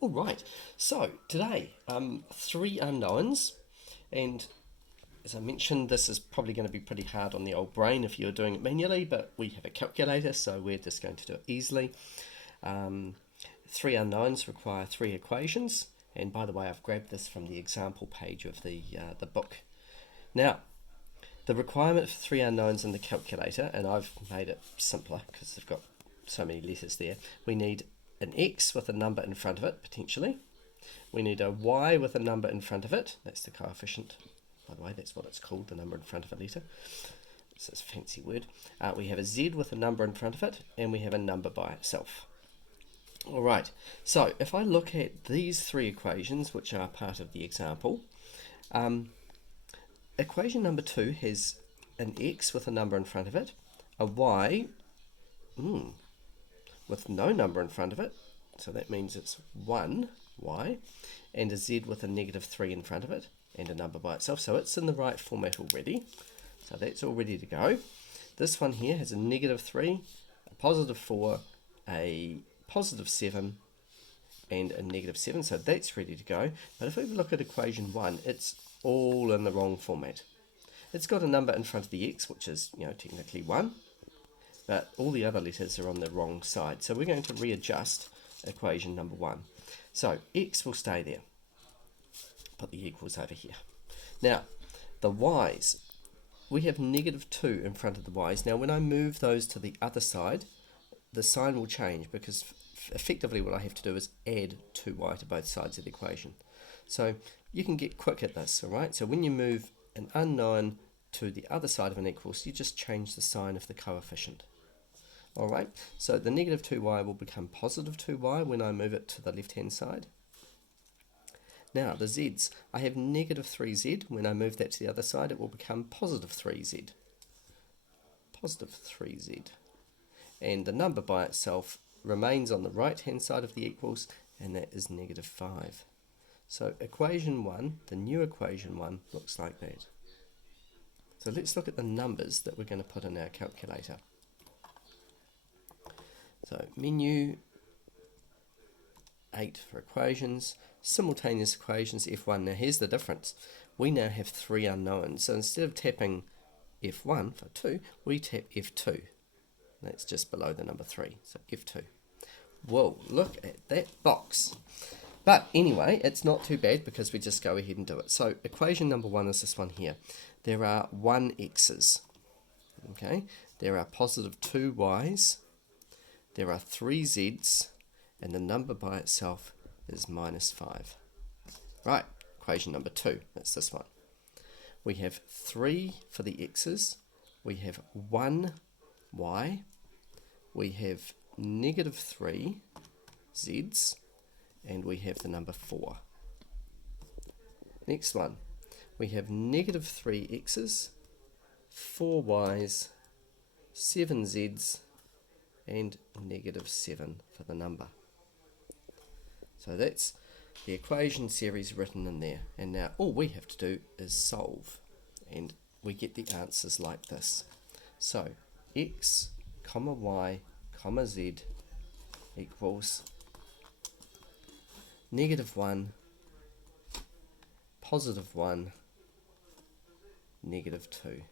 All right, so today, three unknowns, and as I mentioned, this is probably going to be pretty hard on the old brain if you're doing it manually, but we have a calculator, so we're just going to do it easily. Um, Three unknowns require three equations, and by the way, I've grabbed this from the example page of the book. Now, the requirement for three unknowns in the calculator, and I've made it simpler because they've got so many letters there. We need an x with a number in front of it, potentially. We need a y with a number in front of it. That's the coefficient. By the way, that's what it's called, the number in front of a letter. It's a fancy word. We have a z with a number in front of it, and we have a number by itself. All right, so if I look at these three equations, which are part of the example, equation number 2 has an x with a number in front of it, a y with no number in front of it, so that means it's 1y, and a z with a negative 3 in front of it, and a number by itself, so it's in the right format already. So that's all ready to go. This one here has a negative 3, a positive 4, a positive 7, and a negative 7, so that's ready to go. But if we look at equation 1, it's all in the wrong format. It's got a number in front of the x, which is, technically 1, but all the other letters are on the wrong side. So we're going to readjust equation number 1. So x will stay there. Put the equals over here. Now, the y's, we have negative 2 in front of the y's. Now, when I move those to the other side, the sign will change because effectively what I have to do is add 2y to both sides of the equation. So you can get quick at this, all right? So when you move an unknown to the other side of an equals, you just change the sign of the coefficient. All right, so the negative 2y will become positive 2y when I move it to the left-hand side. Now, the z's, I have negative 3z. When I move that to the other side, it will become positive 3z. Positive 3z. And the number by itself remains on the right-hand side of the equals, and that is negative 5. So equation 1, the new equation 1, looks like that. So let's look at the numbers that we're going to put in our calculator. So menu 8 for equations, simultaneous equations, F1. Now here's the difference. We now have three unknowns. So instead of tapping F1 for 2, we tap F2. That's just below the number 3, so F2. Whoa, look at that box. But anyway, it's not too bad because we just go ahead and do it. So equation number 1 is this one here. There are 1x's. Okay, there are positive 2y's. There are 3z's, and the number by itself is minus 5. Right, equation number 2, that's this one. We have 3 for the x's, we have 1y, we have negative 3 z's, and we have the number 4. Next one, we have negative 3 x's, 4 y's, 7 z's, and negative 7 for the number. So that's the equation series written in there, and now all we have to do is solve, and we get the answers like this. So x, comma y, comma z equals negative 1, positive 1, negative 2.